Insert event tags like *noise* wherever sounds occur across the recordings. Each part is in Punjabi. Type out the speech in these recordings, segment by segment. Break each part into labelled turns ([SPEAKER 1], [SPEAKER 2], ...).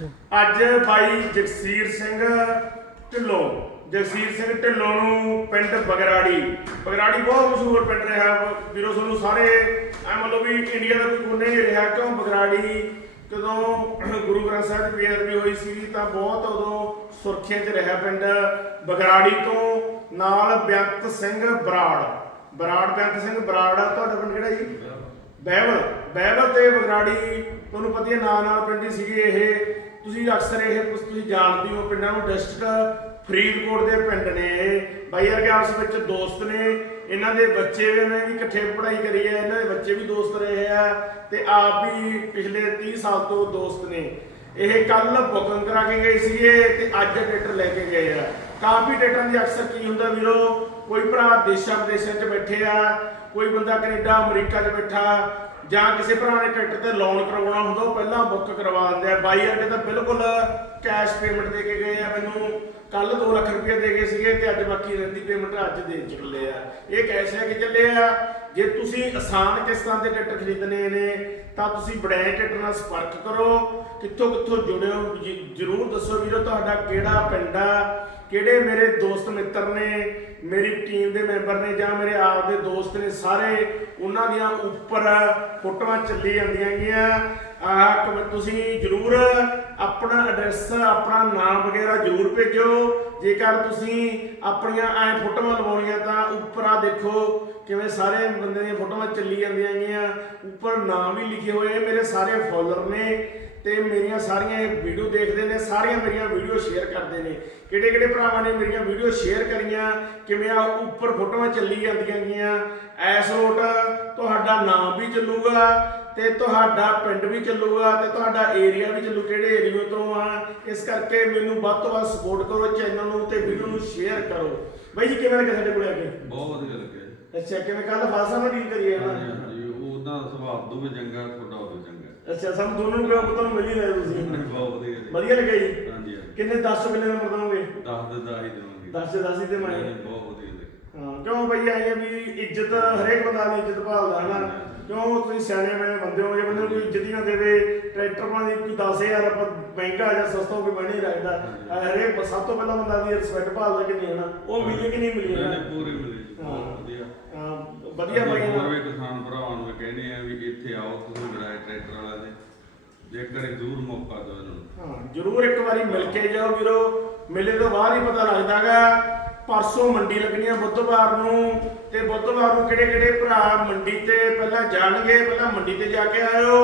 [SPEAKER 1] ਅੱਜ ਬਾਈ ਜਗਸੀਰ ਸਿੰਘ ਢਿੱਲੋਂ ਜਗਸੀਰ ਸਿੰਘ ਢਿੱਲੋਂ ਨੂੰ ਪਿੰਡ ਬਗਰਾੜੀ ਬਗਰਾੜੀ ਬਹੁਤ ਮਸ਼ਹੂਰ ਪਿੰਡ ਰਿਹਾ। ਵੀਰੋ ਤੁਹਾਨੂੰ ਸਾਰੇ ਐ ਮਤਲਬ ਵੀ ਇੰਡੀਆ ਦਾ ਕੋਈ ਕੋਨੇ ਨਹੀਂ ਰਿਹਾ। ਕਿਉਂ ਬਗਰਾੜੀ? ਜਦੋਂ ਗੁਰੂ ਗ੍ਰੰਥ ਸਾਹਿਬ ਦੀ ਬੇਅਦਬੀ ਹੋਈ ਸੀ ਤਾਂ ਬਹੁਤ ਉਦੋਂ ਸੁਰਖੀਆਂ 'ਚ ਰਿਹਾ ਪਿੰਡ ਬਗਰਾੜੀ ਤੋਂ ਨਾਲ ਬੇਅੰਤ ਸਿੰਘ ਬਰਾੜ। ਬਰਾੜ ਬੇਅੰਤ ਸਿੰਘ ਬਰਾੜ ਤੁਹਾਡਾ ਪਿੰਡ ਕਿਹੜਾ ਜੀ? ਬਹਿਬਲ ਬਹਿਬਲ ਤੇ ਬਗਰਾੜੀ ਤੁਹਾਨੂੰ ਪਤਾ ਹੀ ਹੈ ਨਾਲ ਪਿੰਡ ਸੀਗੇ ਇਹ। ਤੁਸੀਂ ਅਕਸਰ ਇਹ ਕੁਛ ਤੁਸੀਂ ਜਾਣਦੇ ਹੋ, ਪਿੰਡਾਂ ਨੂੰ ਡਿਸਟ੍ਰਿਕਟ ਫਰੀਦਕੋਟ ਦੇ ਪਿੰਡ ਨੇ। ਇਹ ਬਾਈ ਵਰਗੇ ਆਪਸ ਵਿੱਚ ਦੋਸਤ ਨੇ। ਇਹਨਾਂ ਦੇ ਬੱਚੇ ਵੀ ਨੇ ਵੀ ਇਕੱਠੇ ਪੜ੍ਹਾਈ ਕਰੀ ਹੈ। ਇਹਨਾਂ ਦੇ ਬੱਚੇ ਵੀ ਦੋਸਤ ਰਹੇ ਆ ਤੇ ਆਪ ਵੀ ਪਿਛਲੇ 30 ਸਾਲ ਤੋਂ ਦੋਸਤ ਨੇ। ਇਹ ਕੱਲ ਬੁਕਿੰਗ ਕਰਾ ਕੇ ਗਏ ਸੀਗੇ ਤੇ ਅੱਜ ਟਰੈਕਟਰ ਲੈ ਕੇ ਗਏ ਆ। ਕਾਫੀ ਟਰੈਕਟਰਾਂ ਦੀ ਅਕਸਰ ਕੀ ਹੁੰਦਾ ਵੀਰੋ, ਕੋਈ ਭਰਾ ਦੇਸ਼ਾਂ ਵਿਦੇਸ਼ਾਂ 'ਚ ਬੈਠੇ ਆ, ਕੋਈ ਬੰਦਾ ਕੈਨੇਡਾ, ਅਮਰੀਕਾ 'ਚ ਬੈਠਾ ਜਾਂ ਕਿਸੇ ਭਰਾ ਨੇ ਟਰੈਕਟਰ ਤੇ ਲੋਨ ਕਰਵਾਉਣਾ ਹੁੰਦਾ, ਉਹ ਪਹਿਲਾਂ ਬੁੱਕ ਕਰਵਾ ਦਿੰਦੇ ਆ। ਬਾਈ ਵਰਗੇ ਤਾਂ ਬਿਲਕੁਲ ਕੈਸ਼ ਪੇਮੈਂਟ ਦੇ ਕੇ ਗਏ ਆ, ਮੈਨੂੰ ਕੱਲ 2 ਲੱਖ ਰੁਪਏ ਦੇ ਗਏ ਸੀਗੇ ਤੇ ਅੱਜ ਬਾਕੀ ਰਹਿੰਦੀ ਪੇਮੈਂਟ ਅੱਜ ਦੇ ਚੱਲੇ ਆ। ਇਹ ਕੈਸ਼ ਲੈ ਕੇ ਚੱਲੇ ਆ। ਜੇ ਤੁਸੀਂ ਆਸਾਨ ਕਿਸ਼ਤਾਂ ਤੇ ਟਰੈਕਟਰ ਖਰੀਦਣੇ ਨੇ, ਤਾਂ ਤੁਸੀਂ ਬੜੈਂ ਟਰੈਕਟਰ ਨਾਲ ਸੰਪਰਕ ਕਰੋ। ਕਿੱਥੋਂ ਕਿੱਥੋਂ ਜੁੜਿਓ ਜ- ਜਰੂਰ ਦੱਸੋ ਵੀਰੋ, ਤੁਹਾਡਾ ਕਿਹੜਾ ਪਿੰਡ ਆ? ਕਿਹੜੇ ਮੇਰੇ ਦੋਸਤ ਮਿੱਤਰ ਨੇ, ਮੇਰੀ ਟੀਮ ਦੇ ਮੈਂਬਰ ਨੇ ਜਾਂ ਮੇਰੇ ਆਪ ਦੇ ਦੋਸਤ ਨੇ, ਸਾਰੇ ਉਹਨਾਂ ਦੀਆਂ ਉੱਪਰ ਫੋਟੋਆਂ ਚੱਲੀ ਜਾਂਦੀਆਂ ਗੀਆਂ ਆਹ ਤੁਸੀਂ ਜਰੂਰ ਆਪਣਾ ਐਡਰੈਸ ਆਪਣਾ ਨਾਮ ਵਗੈਰਾ ਜਰੂਰ ਭੇਜੋ। ਜੇਕਰ ਤੁਸੀਂ ਆਪਣੀਆਂ ਐ ਫੋਟੋਆਂ ਲਵਾਉਣੀਆਂ ਤਾਂ ਉੱਪਰ ਆ ਦੇਖੋ ਕਿਵੇਂ ਸਾਰੇ ਬੰਦੇ ਦੀਆਂ ਫੋਟੋਆਂ ਚੱਲੀ ਜਾਂਦੀਆਂ ਗੀਆਂ ਉੱਪਰ ਨਾਮ ਵੀ ਲਿਖੇ ਹੋਏ ਮੇਰੇ ਸਾਰੇ ਫਾਲੋਅਰ ਨੇ। ਤੇ ਮੇਰੀਆਂ ਸਾਰੀਆਂ ਇਹ ਵੀਡੀਓ ਦੇਖਦੇ ਨੇ ਸਾਰੀਆਂ ਮੇਰੀਆਂ ਵੀਡੀਓ ਸ਼ੇਅਰ ਕਰਦੇ ਨੇ। ਕਿਹੜੇ ਕਿਹੜੇ ਭਰਾਵਾਂ ਨੇ ਮੇਰੀਆਂ ਵੀਡੀਓ ਸ਼ੇਅਰ ਕਰੀਆਂ ਕਿਵੇਂ ਆ ਉੱਪਰ ਫੋਟੋਆਂ ਚੱਲੀ ਜਾਂਦੀਆਂ ਗੀਆਂ। ਐਸ ਰੋਟ ਤੁਹਾਡਾ ਨਾਮ ਵੀ ਚੱਲੂਗਾ ਤੇ ਤੁਹਾਡਾ ਪਿੰਡ ਵੀ ਚੱਲੂਗਾ ਤੇ ਤੁਹਾਡਾ ਏਰੀਆ ਵੀ ਚੱਲੂ ਕਿਹੜੇ ਏਰੀਆ ਤੋਂ ਆ। ਇਸ ਕਰਕੇ ਮੈਨੂੰ ਵੱਧ ਤੋਂ ਵੱਧ ਸਪੋਰਟ ਕਰੋ ਚੈਨਲ ਨੂੰ ਤੇ ਵੀਡੀਓ ਨੂੰ ਸ਼ੇਅਰ ਕਰੋ। ਬਾਈ ਜੀ ਕਿਵੇਂ ਲੱਗੇ ਸਾਡੇ ਕੋਲ ਆ ਕੇ?
[SPEAKER 2] ਬਹੁਤ ਵਧੀਆ ਲੱਗਿਆ
[SPEAKER 1] ਅੱਛਾ ਕਿਵੇਂ ਕੱਲ ਫਾਸਾ ਨਾਲ ਡੀਲ ਕਰੀਏ ਨਾ
[SPEAKER 2] ਹਾਂਜੀ ਹਾਂਜੀ ਉਹਦਾ ਸੁਭਾਅ ਦੋ ਵੀ ਚੰਗਾ ਤੁਹਾਡਾ ਉਹ ਵੀ ਚੰਗਾ
[SPEAKER 1] ਅੱਛਾ ਸਾਨੂੰ ਦੋਨੋਂ ਨੂੰ ਕਿਹਾ ਪੁੱਤਾਂ ਨੂੰ ਮਿਲ ਹੀ ਰਹੇ ਤੁਸੀਂ
[SPEAKER 2] ਬਹੁਤ ਵਧੀਆ ਜੀ।
[SPEAKER 1] ਵਧੀਆ ਲੱਗਿਆ ਜੀ?
[SPEAKER 2] ਹਾਂਜੀ ਹਾਂਜੀ।
[SPEAKER 1] ਕਿੰਨੇ 10 ਤੋਂ ਕਿੰਨੇ ਨੰਬਰ ਦਵਾਂਗੇ
[SPEAKER 2] ਦਸ ਦੇ ਦਸ ਹੀ ਦੇਵਾਂਗੇ।
[SPEAKER 1] 10 ਦੇ 10 ਹੀ ਤੇ ਮੈਂ
[SPEAKER 2] ਨਹੀਂ, ਬਹੁਤ ਵਧੀਆ ਲੱਗਿਆ
[SPEAKER 1] ਹਾਂ ਕਿਉਂ ਬਈ ਆਈ ਆ ਵੀ ਇੱਜ਼ਤ ਹਰੇਕ ਬੰਦਾ ਦੀ ਇੱਜ਼ਤ ਭਾਲਦਾ ਹੈ ਨਾ? ਕਿਉਂ ਤੁਸੀਂ ਸਿਆਣੇ ਮੈਂ ਬੰਦੇ ਹੋ ਜੇ ਬੰਦੇ ਨੂੰ ਕੋਈ ਇੱਜ਼ਤ ਹੀ ਨਾ ਦੇਵੇ ਟਰੈਕਟਰ ਪਾਣੀ ਕੋਈ 10000 ਆਪਾਂ ਮਹਿੰਗਾ ਜਾਂ ਸਸਤਾ ਕੋਈ ਬਣ ਰੱਖਦਾ ਅਹ ਹਰੇਕ ਸਭ ਤੋਂ ਪਹਿਲਾਂ ਬੰਦਾ ਦੀ ਰਿਸਪੈਕਟ ਭਾਲਦਾ ਕਿ ਨਹੀਂ ਹੈ ਨਾ? ਉਹ ਮਿਲੀ ਕਿ ਨਹੀਂ ਮਿਲੀ ਹੈ ਨਾ?
[SPEAKER 2] ਨਹੀਂ, ਪੂਰੀ ਮਿਲੀ। ਜੀ,
[SPEAKER 1] ਹਾਂ।
[SPEAKER 2] ਬਹੁਤ ਵਧੀਆ।
[SPEAKER 1] ਹਾਂ, ਵਧੀਆ ਬਾਈ
[SPEAKER 2] ਹੋਰ ਵੀ ਜੇਕਰ ਜ਼ਰੂਰ ਮੌਕਾ ਦਿਓ ਇਹਨਾਂ ਨੂੰ।
[SPEAKER 1] ਹਾਂ, ਜਰੂਰ ਇੱਕ ਵਾਰੀ ਮਿਲ ਕੇ ਜਾਓ ਵੀਰੋ। ਮੇਲੇ ਤੋਂ ਬਾਅਦ ਹੀ ਪਤਾ ਲੱਗਦਾ ਗਾ ਪਰਸੋਂ ਮੰਡੀ ਲੱਗਣੀ ਆ ਬੁੱਧਵਾਰ ਨੂੰ ਤੇ ਬੁੱਧਵਾਰ ਨੂੰ ਕਿਹੜੇ ਕਿਹੜੇ ਭਰਾ ਮੰਡੀ ਤੇ ਪਹਿਲਾਂ ਜਾਣਗੇ, ਪਹਿਲਾਂ ਮੰਡੀ ਤੇ ਜਾ ਕੇ ਆਇਓ।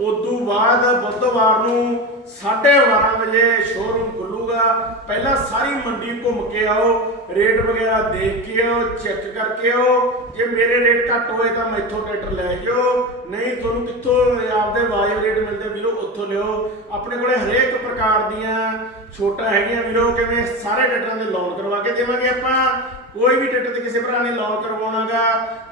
[SPEAKER 1] ਉਦੋਂ ਬਾਅਦ ਬੁੱਧਵਾਰ ਨੂੰ 12:30 ਵਜੇ ਸ਼ੋਰੂਮ ਖੁੱਲੂਗਾ। ਪਹਿਲਾਂ ਸਾਰੀ ਮੰਡੀ ਘੁੰਮ ਕੇ ਆਓ ਰੇਟ ਵਗੈਰਾ ਦੇਖ ਕੇ ਆਓ ਚੈੱਕ ਕਰਕੇ ਆਓ। ਜੇ ਮੇਰੇ ਰੇਟ ਘੱਟ ਹੋਏ ਤਾਂ ਮੈਥੋਂ ਟਰੈਕਟਰ ਲੈ ਜਾਓ। ਨਹੀਂ, ਤੁਹਾਨੂੰ ਕਿੱਥੋਂ ਆਪਦੇ ਵਾਜਬ ਰੇਟ ਮਿਲਦੇ ਵੀਰੋ, ਉੱਥੋਂ ਲਿਓ। ਆਪਣੇ ਕੋਲੇ ਹਰੇਕ ਪ੍ਰਕਾਰ ਦੀਆਂ ਛੋਟਾ ਹੈਗੀਆਂ ਵੀਰੋ, ਕਿਵੇਂ ਸਾਰੇ ਟਰੈਕਟਰਾਂ ਦੇ ਲੋਨ ਕਰਵਾ ਕੇ ਦੇਵਾਂਗੇ ਆਪਾਂ। ਕੋਈ ਵੀ ਟਰੈਕਟਰ ਤੇ ਕਿਸੇ ਭਰਾ ਨੇ ਲੋਨ ਕਰਵਾਉਣਾਗਾ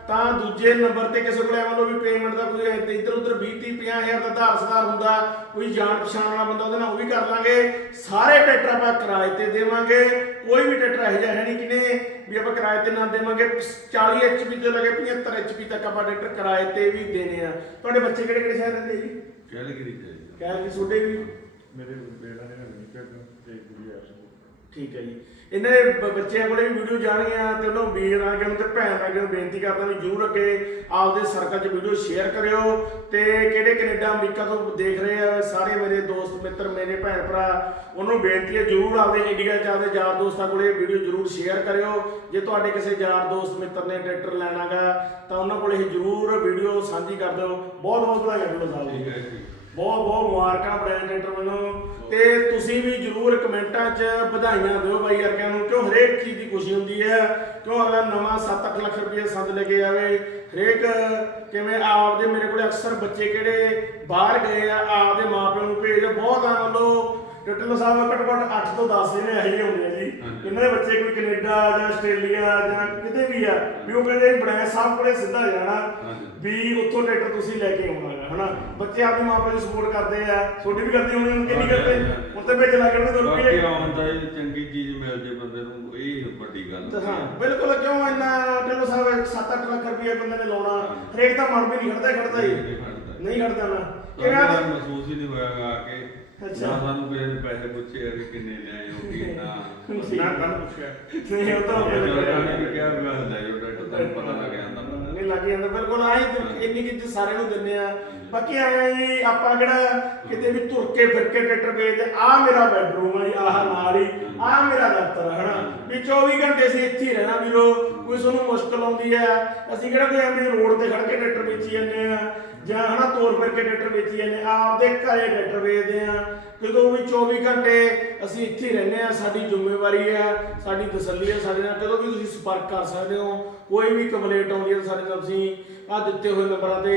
[SPEAKER 1] ਤਾਂ ਦੂਜੇ ਨੰਬਰ ਤੇ ਕਿਸੇ ਕੋਲੇ ਐਵੇਂ ਲੋ ਵੀ ਪੇਮੈਂਟ ਦਾ ਕੋਈ ਇੱਧਰ ਉੱਧਰ 20 30 50000 ਦਾ ਆਧਾਰ ਸੁਧਾਰ ਹੁੰਦਾ ਕੋਈ ਜਾਣ ਪਛਾਣ ਵਾਲਾ ਬੰਦਾ ਉਹਦੇ ਨਾਲ ਉਹ ਵੀ ਕਰ ਲਾਂਗੇ। ਸਾਰੇ ਟਰੈਕਟਰ ਆਪਾਂ ਕਿਰਾਏ ਤੇ ਦੇਵਾਂਗੇ। ਕੋਈ ਵੀ ਟਰੈਕਟਰ ਇਹੋ ਜਿਹਾ ਹੈ ਨਹੀਂ ਕਿਨੇ ਵੀ ਆਪਾਂ ਕਿਰਾਏ ਤੇ ਨਾ ਦੇਵਾਂਗੇ। 40 ਐਚਪੀ ਤੋਂ ਲੈ ਕੇ 75 ਐਚਪੀ ਤੱਕ ਆਪਾਂ ਟਰੈਕਟਰ ਕਿਰਾਏ ਤੇ ਵੀ ਦੇਣੇ ਆ। ਤੁਹਾਡੇ ਬੱਚੇ ਕਿਹੜੇ ਕਿਹੜੇ ਸ਼ਹਿਰ ਰਹਿੰਦੇ ਜੀ?
[SPEAKER 2] ਕੈਲਗਰੀ
[SPEAKER 1] ਕਹਿ ਵੀ ਛੋਟੇ ਵੀ?
[SPEAKER 3] ਮੇਰੇ ਬੇਟਾ ਨੇ ਤੇ ਕੁੜੀ ਆ
[SPEAKER 1] ਠੀਕ ਹੈ ਜੀ। ਇਹਨਾਂ ਦੇ ਬ- ਬੱਚਿਆਂ ਕੋਲੇ ਵੀ ਵੀਡੀਓ ਜਾਣਗੀਆਂ ਤੇ ਉਹਨਾਂ ਵੀਰ ਆ ਕੇ ਤੇ ਭੈਣ ਆ ਕੇ ਬੇਨਤੀ ਕਰਦਾ ਵੀ ਜਰੂਰ ਅੱਗੇ ਆਪਦੇ ਸਰਕਲ 'ਚ ਵੀਡੀਓ ਸ਼ੇਅਰ ਕਰਿਓ ਤੇ ਕਿਹੜੇ ਕੈਨੇਡਾ ਅਮਰੀਕਾ ਤੋਂ ਦੇਖ ਰਹੇ ਆ ਸਾਰੇ ਮੇਰੇ ਦੋਸਤ ਮਿੱਤਰ ਮੇਰੇ ਭੈਣ ਭਰਾ ਉਹਨਾਂ ਬੇਨਤੀ ਹੈ ਜਰੂਰ ਆਪਦੇ ਇੰਡੀਆ 'ਚ ਆਪਦੇ ਯਾਰ ਦੋਸਤਾਂ ਕੋਲੇ ਵੀਡੀਓ ਜਰੂਰ ਸ਼ੇਅਰ ਕਰਿਓ। ਜੇ ਤੁਹਾਡੇ ਕਿਸੇ ਯਾਰ ਦੋਸਤ ਮਿੱਤਰ ਨੇ ਟਰੈਕਟਰ ਲੈਣਾਗਾ ਤਾਂ ਉਹਨਾਂ ਕੋਲੇ ਇਹ ਜਰੂਰ ਵੀਡੀਓ ਸਾਂਝੀ ਕਰ ਦਿਓ। ਬਹੁਤ ਬਹੁਤ ਵਧਾਈਆਂ ਵੀਡੀਓ ਸਾਹਿਬ
[SPEAKER 2] ਹੈ ਜੀ।
[SPEAKER 1] ਬਹੁਤ ਬਹੁਤ ਮੁਬਾਰਕਾਂ ਬ੍ਰੈਂਡ ਟਰੈਕਟਰ ਵੱਲੋਂ। ਤੇ ਤੁਸੀਂ ਵੀ ਜਰੂਰ ਕਮੈਂਟਾਂ 'ਚ ਵਧਾਈਆਂ ਦਿਓ ਬਾਈ ਵਰਗਿਆਂ ਨੂੰ ਕਿਉਂ ਹਰੇਕ ਚੀਜ਼ ਦੀ ਖੁਸ਼ੀ ਹੁੰਦੀ ਹੈ ਕਿਉਂ ਅਗਲਾ ਨਵਾਂ 7-8 ਲੱਖ ਰੁਪਏ ਸੰਦ ਲੈ ਕੇ ਆਵੇ ਹਰੇਕ ਕਿਵੇਂ ਆਪਦੇ ਮੇਰੇ ਕੋਲੇ ਅਕਸਰ ਬੱਚੇ ਕਿਹੜੇ ਬਾਹਰ ਗਏ ਆ ਆਪਦੇ ਮਾਪਿਆਂ ਨੂੰ ਭੇਜ ਬਹੁਤ ਆ ਮੰਨੋ ਟਿੱਟਲ ਸਾਹਿਬ ਘੱਟੋ ਘੱਟ 8 ਤੋਂ 10 ਇਹਨੇ ਇਹੋ ਹੁੰਦੇ ਆ ਜੀ। ਇਹਨਾਂ ਦੇ ਬੱਚੇ ਕੋਈ ਕੈਨੇਡਾ ਜਾਂ ਆਸਟ੍ਰੇਲੀਆ ਜਾਂ ਕਿਤੇ ਵੀ ਆ ਵੀ ਉਹ ਕਹਿੰਦੇ ਬੜਿਆ ਸਾਹਿਬ ਕੋਲੇ ਸਿੱਧਾ ਜਾਣਾ। ਵੀ ਉੱਥੋਂ ਟਰੈਕਟਰ ਤੁਸੀਂ ਲੈ ਕੇ ਆਉਣਾ ਹੈ ਹਨਾ? ਬੱਚੇ ਆਪਦੇ ਮਾਪੇ ਦੀ ਸਪੋਰਟ ਕਰਦੇ ਆ ਛੋਟੀ ਵੀ ਕਰਦੇ ਹੋਣੇ ਹੁਣ ਕਿੰਨੀ ਕਰਦੇ ਹੁਣ ਤੇ ਵਿੱਚ ਲੱਗ ਜਾਣੇ ਦੋ
[SPEAKER 2] ਬਾਕੀ
[SPEAKER 1] ਰੁਪਏ
[SPEAKER 2] ਆਉਂਦਾ ਜੀ ਚੰਗੀ ਚੀਜ਼ ਮਿਲ ਜੇ ਬੰਦੇ ਨੂੰ ਇਹ ਵੱਡੀ ਗੱਲ
[SPEAKER 1] ਤੇ ਹਾਂ ਬਿਲਕੁਲ ਕਿਉਂ ਇੰਨਾ ਢਿੱਲੋਂ ਸਾਹਿਬ 7-8 ਲੱਖ ਰੁਪਏ ਬੰਦੇ ਨੇ ਲਾਉਣਾ? ਹਰੇਕ ਤਾਂ ਮਨ ਵੀ ਨਹੀਂ ਖੜਦਾ ਹੀ ਖੜਦਾ ਹੀ। ਨਹੀਂ ਖੜਦਾ। ਨਾ।
[SPEAKER 2] ਕਿਹੜਾ
[SPEAKER 1] ਕਿਹੜਾ
[SPEAKER 2] ਮਹਿਸੂਸ ਹੀ ਨਹੀਂ ਹੋਇਆਗਾ ਕਿ।
[SPEAKER 1] ਅੱਛਾ।
[SPEAKER 2] ਨਾ ਸਾਨੂੰ ਕਿਸੇ ਨੇ ਪੈਸੇ ਪੁੱਛੇ ਆ ਵੀ ਕਿੰਨੇ ਲਿਆਏ ਹੋ ਕੀ ਨਾ।
[SPEAKER 1] ਨਾ ਕੱਲ ਪੁੱਛਿਆ। ਨਹੀਂ ਉਹ ਤਾਂ
[SPEAKER 2] ਉਹਨਾਂ ਵੀ ਕਿਹਾ ਵੀ ਬਸ ਲੈ ਜਾਓ ਟਰੈਕਟਰ ਤੁਹਾਨੂੰ ਪਤਾ ਲੱਗ ਜਾਂਦਾ ਬੰਦਾ
[SPEAKER 1] ਨਹੀਂ ਲੱਗ ਜਾਂਦਾ। ਬਿਲਕੁਲ ਆਈ ਇੰਨੀ ਕਿ ਸਾਰਿਆਂ ਨੂੰ ਦਿੰਦੇ ਆ। ਬਾਕੀ ਆਇਆ ਜੀ ਆਪਾਂ ਕਿਹੜਾ ਕਿਤੇ ਵੀ ਤੁਰ ਕੇ ਫਿਰ ਕੇ ਟਰੈਕਟਰ ਵੇਚਦੇ ਆ ਮੇਰਾ ਬੈਡਰੂਮ ਆ ਜੀ ਆਹ ਨਾਲ ਹੀ ਆ ਮੇਰਾ ਦਫ਼ਤਰ ਆ, ਹਨਾ? ਵੀ 24 ਘੰਟੇ ਅਸੀਂ ਇੱਥੇ ਹੀ ਰਹਿਣਾ ਵੀਰੋ ਕੋਈ ਤੁਹਾਨੂੰ ਮੁਸ਼ਕਲ ਆਉਂਦੀ ਹੈ ਅਸੀਂ ਕਿਹੜਾ ਕੋਈ ਐਵੇਂ ਰੋਡ ਤੇ ਖੜ ਕੇ ਟਰੈਕਟਰ ਵੇਚੀ ਜਾਂਦੇ ਆ ਜਾਂ ਹਨਾ ਤੋਰ ਫਿਰ ਕੇ ਟਰੈਕਟਰ ਵੇਚੀ ਜਾਂਦੇ ਆ। ਆਪਦੇ ਘਰੇ ਟਰੈਕਟਰ ਵੇਚਦੇ ਆ। ਕਦੋਂ ਵੀ 24 ਘੰਟੇ ਅਸੀਂ ਇੱਥੇ ਹੀ ਰਹਿੰਦੇ ਆ ਸਾਡੀ ਜ਼ਿੰਮੇਵਾਰੀ ਹੈ, ਸਾਡੀ ਤਸੱਲੀ ਹੈ ਸਾਡੇ ਨਾਲ। ਕਦੋਂ ਵੀ ਤੁਸੀਂ ਸੰਪਰਕ ਕਰ ਸਕਦੇ ਹੋ, ਕੋਈ ਵੀ ਕੰਪਲੇਂਟ ਆਉਂਦੀ ਹੈ ਤਾਂ ਸਾਡੇ ਨਾਲ ਤੁਸੀਂ ਆ ਦਿੱਤੇ ਹੋਏ ਨੰਬਰਾਂ ਤੇ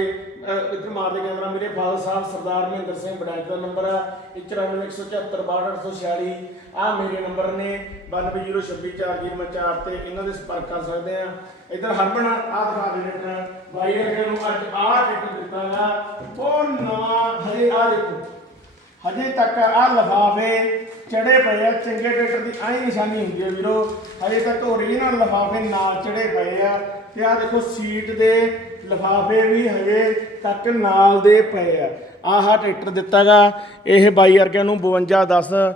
[SPEAKER 1] ਇੱਧਰ ਮਾਰਦੇ ਕੈਮਰਾ ਮੇਰੇ ਫਾਦਰ ਸਾਹਿਬ, ਸਰਦਾਰ ਮਹਿੰਦਰ ਸਿੰਘ ਬੜਾਇਕ ਦਾ ਨੰਬਰ ਆ 9417762846 ਆ ਮੇਰੇ ਨੰਬਰ ਨੇ 92062404 ਤੇ ਇਹਨਾਂ ਦੇ ਸੰਪਰਕ ਕਰ ਸਕਦੇ ਆ ਇੱਧਰ ਹਰਮਨ ਆ ਦਿਖਾ ਦੇ ਟਰੈਕਟਰ ਬਾਈ ਅਰਗੇ ਨੂੰ ਅੱਜ ਆ ਟਰੈਕਟਰ ਦਿੱਤਾ ਗਾ ਉਹ ਨਵਾਂ, ਹਜੇ ਆ ਦੇਖੋ। ਹਜੇ ਤੱਕ ਆ ਲਫਾਫੇ ਚੜੇ ਪਏ ਆ, ਚੰਗੇ ਟਰੈਕਟਰ ਦੀ ਆਹੀ ਨਿਸ਼ਾਨੀ ਹੁੰਦੀ ਹੈ ਵੀਰੋ। ਹਜੇ ਤੱਕ ਓਰੀਜਨਲ ਲਫਾਫੇ ਨਾਲ ਚੜੇ ਪਏ ਆ ਤੇ ਆ ਦੇਖੋ ਸੀਟ ਦੇ ਲਫਾਫੇ ਵੀ ਹਜੇ ਤੱਕ ਨਾਲ ਦੇ ਪਏ ਆ। ਆਹ ਟਰੈਕਟਰ ਦਿੱਤਾਗਾ, ਇਹ ਬਾਈ ਵਰਗਿਆਂ ਨੂੰ 52 10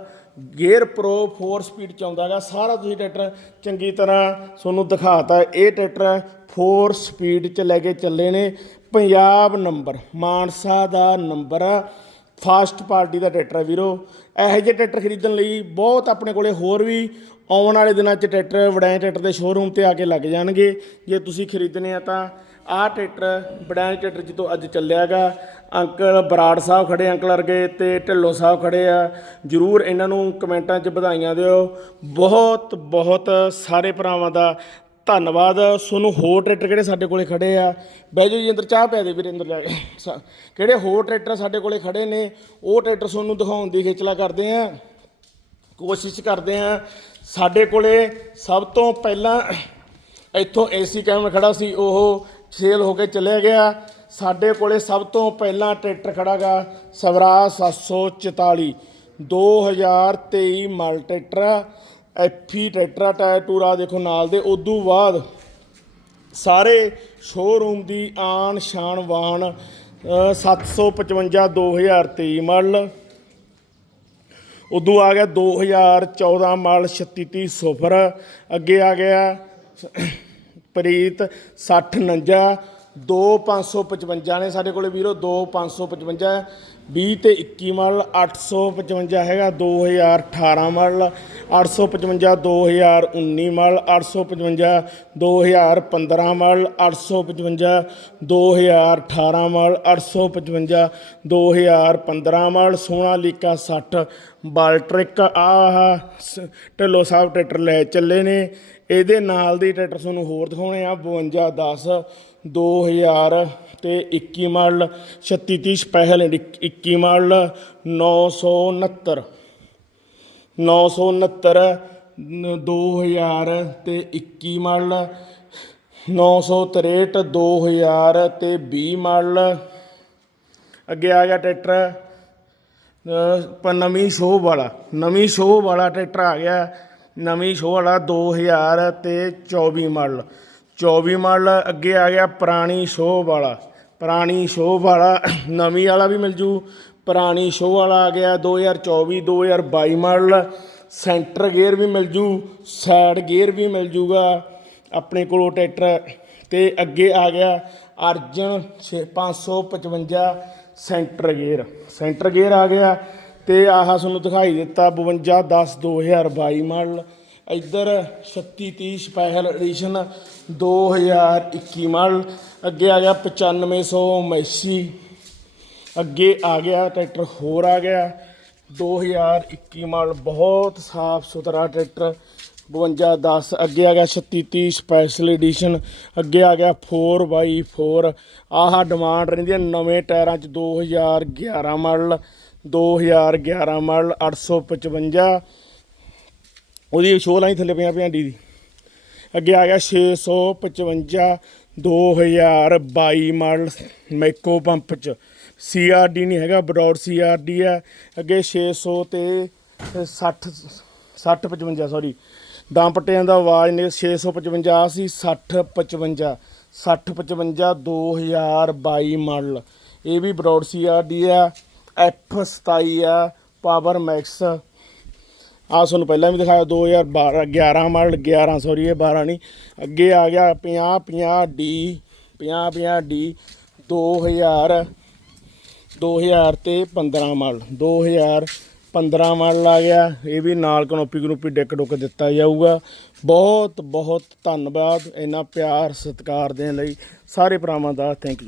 [SPEAKER 1] ਗੇਅਰ ਪ੍ਰੋ 4 ਸਪੀਡ ਚ ਆਉਂਦਾਗਾ। ਸਾਰਾ ਤੁਸੀਂ ਟਰੈਕਟਰ ਚੰਗੀ ਤਰ੍ਹਾਂ ਤੁਹਾਨੂੰ ਦਿਖਾਤਾ। ਇਹ ਟਰੈਕਟਰ 4 ਸਪੀਡ ਚ ਲੈ ਕੇ ਚੱਲੇ ਨੇ। ਪੰਜਾਬ ਨੰਬਰ, ਮਾਨਸਾ ਦਾ ਨੰਬਰ ਆ ਫਾਸਟ ਪਾਰਟੀ ਦਾ ਟਰੈਕਟਰ ਹੈ ਵੀਰੋ। ਇਹੋ ਜਿਹੇ ਟਰੈਕਟਰ ਖਰੀਦਣ ਲਈ ਬਹੁਤ ਆਪਣੇ ਕੋਲੇ ਹੋਰ ਵੀ ਆਉਣ ਵਾਲੇ ਦਿਨਾਂ 'ਚ ਟਰੈਕਟਰ ਵਡੈਂ ਟਰੈਕਟਰ ਦੇ ਸ਼ੋਰੂਮ ਤੇ ਆ ਕੇ ਲੱਗ ਜਾਣਗੇ। ਜੇ ਤੁਸੀਂ ਖਰੀਦਣੇ ਆ ਤਾਂ ਆਹ ਟਰੈਕਟਰ ਵਡੈਂ ਟਰੈਕਟਰ ਜਦੋਂ ਅੱਜ ਚੱਲਿਆਗਾ ਅੰਕਲ ਬਰਾੜ ਸਾਹਿਬ ਖੜੇ ਅੰਕਲ ਵਰਗੇ ਤੇ ਢਿੱਲੋਂ ਸਾਹਿਬ ਖੜੇ ਆ। ਜਰੂਰ ਇਹਨਾਂ ਨੂੰ ਕਮੈਂਟਾਂ 'ਚ ਵਧਾਈਆਂ ਦਿਓ। ਬਹੁਤ ਬਹੁਤ ਸਾਰੇ ਭਰਾਵਾਂ ਦਾ ਧੰਨਵਾਦ। ਤੁਹਾਨੂੰ ਹੋਰ ਟਰੈਕਟਰ ਕਿਹੜੇ ਸਾਡੇ ਕੋਲੇ ਖੜੇ ਆ? ਬਹਿ ਜਾਓ ਜੀ, ਅੰਦਰ ਚਾਹ ਪਿਆ ਦੇ ਵੀਰੇ, ਅੰਦਰ ਜਾ ਕੇ। ਸਾ- ਕਿਹੜੇ ਹੋਰ ਟਰੈਕਟਰ ਸਾਡੇ ਕੋਲੇ ਖੜੇ ਨੇ? ਉਹ ਟਰੈਕਟਰ ਤੁਹਾਨੂੰ ਦਿਖਾਉਣ ਦੀ ਖੇਚਲਾ ਕਰਦੇ ਆ। ਕੋਸ਼ਿਸ਼ ਕਰਦੇ ਆ। ਸਾਡੇ ਕੋਲੇ ਸਭ ਤੋਂ ਪਹਿਲਾਂ ਇੱਥੋਂ ਏਸੀ ਕੈਮਰਾ ਖੜਾ ਸੀ, ਉਹ ਸੇਲ ਹੋ ਕੇ ਚਲਿਆ ਗਿਆ। ਸਾਡੇ ਕੋਲੇ ਸਭ ਤੋਂ ਪਹਿਲਾਂ ਟਰੈਕਟਰ ਖੜਾਗਾ ਸਵਰਾਜ 744 2023 ਮਾਡਲ ਟਰੈਕਟਰ ਆ। ਐਫੀ ਟਰੈਕਟਰਾ ਟਾਇਰ ਟੂਰਾ ਦੇਖੋ ਨਾਲ ਦੇ। ਉਦੋਂ ਬਾਅਦ ਸਾਰੇ ਸ਼ੋਰੂਮ ਦੀ ਆਨ ਸ਼ਾਨ ਵਾਹਨ ਅ, 755 2023 ਮਾਡਲ। ਉਦੋਂ ਆ ਗਿਆ 2014 ਮਾਡਲ 3630 ਸੁਫਰ ਅੱਗੇ ਆ ਗਿਆ ਪ੍ਰੀਤ 6049 2555 ਨੇ ਸਾਡੇ ਕੋਲੇ ਵੀਰੋ 2555 20 ਤੇ 21 ਮਾਡਲ 855 ਹੈਗਾ 2018 model 855 2019 model 855 2015 model 855 2018 model 855 2015 model, Sonalika 60 ਬਾਲਟ੍ਰਿਕ, ਆਹ ਸ- ਢਿੱਲੋਂ ਸਾਹਿਬ ਟਰੈਕਟਰ ਲੈ ਚੱਲੇ ਨੇ। ਇਹਦੇ ਨਾਲ ਦੀ ਟਰੈਕਟਰ ਤੁਹਾਨੂੰ ਹੋਰ ਦਿਖਾਉਣੇ ਆ 52 10 2000 ਤੇ 21 ਮਾਡਲ 3630 ਸਪੈਸ਼ਲ 21 ਮਾਡਲ 969 969 ਨ- 2000 ਤੇ 21 ਮਾਡਲ 963 2000 ਤੇ 20 ਮਾਡਲ। ਅੱਗੇ ਆ ਗਿਆ ਟਰੈਕਟਰ ਪਰ ਨਵੀਂ ਸ਼ੋਅ ਵਾਲਾ, ਨਵੀਂ ਸ਼ੋਅ ਵਾਲਾ ਟਰੈਕਟਰ ਆ ਗਿਆ, ਨਵੀਂ ਸ਼ੋਅ ਵਾਲਾ 2000 ਤੇ 24 ਮਾਡਲ। 24 ਮਾਡਲ ਅੱਗੇ ਆ ਗਿਆ ਪੁਰਾਣੀ ਸ਼ੋਅ ਵਾਲਾ। ਪੁਰਾਣੀ ਸ਼ੋਅ ਵਾਲਾ *clears throat* ਨਵੀਂ ਵਾਲਾ ਵੀ ਮਿਲ ਜੂ। ਪੁਰਾਣੀ ਸ਼ੋਅ ਵਾਲਾ ਆ ਗਿਆ 2024 2022 ਮਾਡਲ ਸੈਂਟਰ ਗੇਅਰ ਵੀ ਮਿਲ ਜੂ, ਸਾਈਡ ਗੇਅਰ ਵੀ ਮਿਲ ਜੂਗਾ ਆਪਣੇ ਕੋਲੋਂ ਟਰੈਕਟਰ। ਤੇ ਅੱਗੇ ਆ ਗਿਆ ਅਰਜਨ ਛੇ- 555 ਸੈਂਟਰ ਗੇਅਰ। ਸੈਂਟਰ ਗੇਅਰ ਆ ਗਿਆ ਤੇ ਆਹ ਤੁਹਾਨੂੰ ਦਿਖਾਈ ਦਿੱਤਾ 52 10 2022 ਮਾਡਲ ਇੱਧਰ 36 30 ਸਪੈਸ਼ਲ ਐਡੀਸ਼ਨ 2021 ਮਾਡਲ, ਅੱਗੇ ਆ ਗਿਆ 9500 ਮੈਸੀ, ਅੱਗੇ ਆ ਗਿਆ ਟਰੈਕਟਰ ਹੋਰ ਆ ਗਿਆ 2021 ਮਾਡਲ ਬਹੁਤ ਸਾਫ਼ ਸੁਥਰਾ ਟਰੈਕਟਰ 52 10 ਅੱਗੇ ਆ ਗਿਆ 36 30 ਸਪੈਸ਼ਲ ਐਡੀਸ਼ਨ ਅੱਗੇ ਆ ਗਿਆ 4x4 ਆਹ ਡਿਮਾਂਡ ਰਹਿੰਦੀ ਹੈ ਨਵੇਂ ਟਾਇਰਾਂ ਚ 2011 ਮਾਡਲ 2011 ਮਾਡਲ 855 ਉਹਦੀ ਸ਼ੋਅ ਲਾਈਨ ਥੱਲੇ ਪਿਆ ਪਿਆਂਡੀ ਦੀ। ਅੱਗੇ ਆ ਗਿਆ 655 2022 ਮਾਡਲ ਮੈਕੋ ਪੰਪ ਚ। ਸੀਆਰਡੀ ਨਹੀਂ ਹੈਗਾ, ਬਰੌਡ ਸੀਆਰਡੀ ਆ। ਅੱਗੇ 600 ਤੇ 60 60 55 ਸੌਰੀ ਦਮ ਪੱਟਿਆਂ ਦਾ ਆਵਾਜ਼ ਨੇ 655 ਸੀ 60 55 60 55 2022 ਮਾਡਲ। ਇਹ ਵੀ ਬਰੌਡ ਸੀਆਰਡੀ ਆ F27 ਆ, ਪਾਵਰ ਮੈਕਸ ਆ ਤੁਹਾਨੂੰ ਪਹਿਲਾਂ ਵੀ ਦਿਖਾਇਆ 2012 11 ਮਾਡਲ 11 ਸੌਰੀ ਇਹ 12 ਨਹੀਂ, ਅੱਗੇ ਆ ਗਿਆ 50 50 ਡੀ 50 50 ਡੀ 2000 2000 ਤੇ 15 ਮਾਡਲ 2015 ਮਾਡਲ ਆ ਗਿਆ, ਇਹ ਵੀ ਨਾਲ ਕਨੋਪੀ ਕਨੋਪੀ ਡਿੱਕ ਡੁੱਕ ਦਿੱਤਾ ਜਾਊਗਾ। ਬਹੁਤ ਬਹੁਤ ਧੰਨਵਾਦ ਇਹਨਾਂ ਪਿਆਰ, ਸਤਿਕਾਰ ਦੇਣ ਲਈ, ਸਾਰੇ ਭਰਾਵਾਂ ਦਾ ਥੈਂਕ ਯੂ